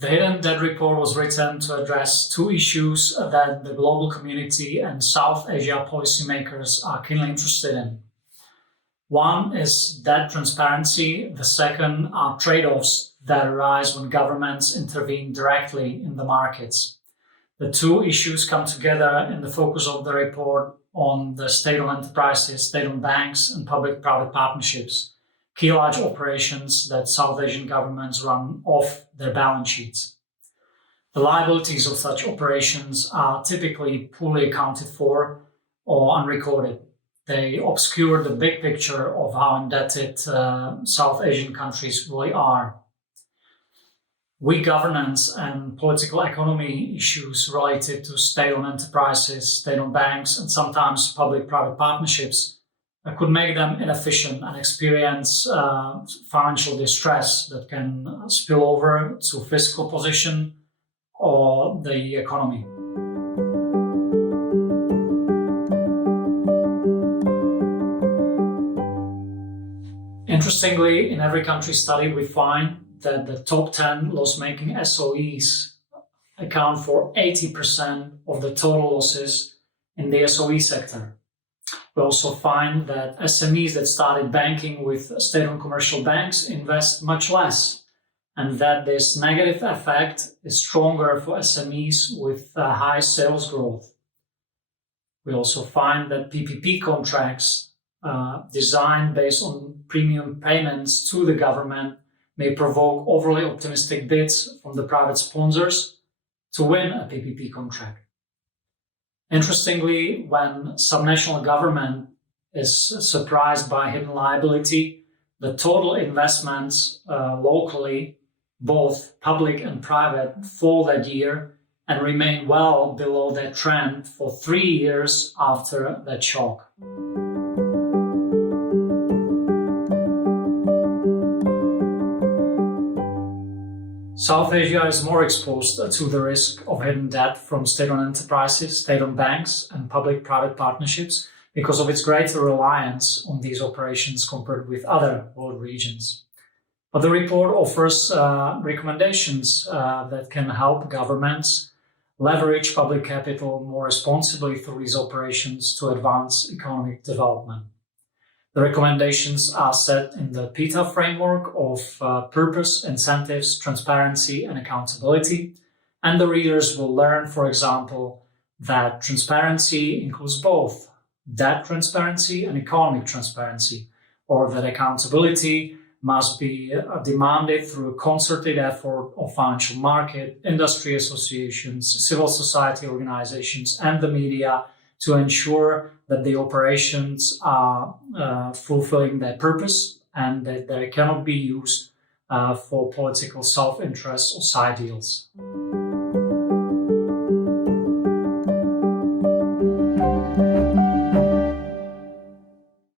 The Hidden Debt Report was written to address two issues that the global community and South Asia policymakers are keenly interested in. One is debt transparency, the second are trade-offs that arise when governments intervene directly in the markets. The two issues come together in the focus of the report on the state-owned enterprises, state-owned banks, and public-private partnerships, key large operations that South Asian governments run off their balance sheets. The liabilities of such operations are typically poorly accounted for or unrecorded. They obscure the big picture of how indebted South Asian countries really are. Weak governance and political economy issues related to state-owned enterprises, state-owned banks, and sometimes public-private partnerships could make them inefficient and experience financial distress that can spill over to fiscal position or the economy. Interestingly, in every country study, we find that the top 10 loss-making SOEs account for 80% of the total losses in the SOE sector. We also find that SMEs that started banking with state-owned commercial banks invest much less, and that this negative effect is stronger for SMEs with high sales growth. We also find that PPP contracts designed based on premium payments to the government may provoke overly optimistic bids from the private sponsors to win a PPP contract. Interestingly, when subnational government is surprised by hidden liability, the total investments locally, both public and private, fall that year and remain well below that trend for 3 years after that shock. South Asia is more exposed to the risk of hidden debt from state-owned enterprises, state-owned banks, and public-private partnerships because of its greater reliance on these operations compared with other world regions. But the report offers recommendations that can help governments leverage public capital more responsibly through these operations to advance economic development. The recommendations are set in the PITA framework of purpose, incentives, transparency, and accountability. And the readers will learn, for example, that transparency includes both debt transparency and economic transparency, or that accountability must be demanded through a concerted effort of financial market, industry associations, civil society organizations, and the media to ensure that the operations are fulfilling their purpose and that they cannot be used for political self-interest or side deals.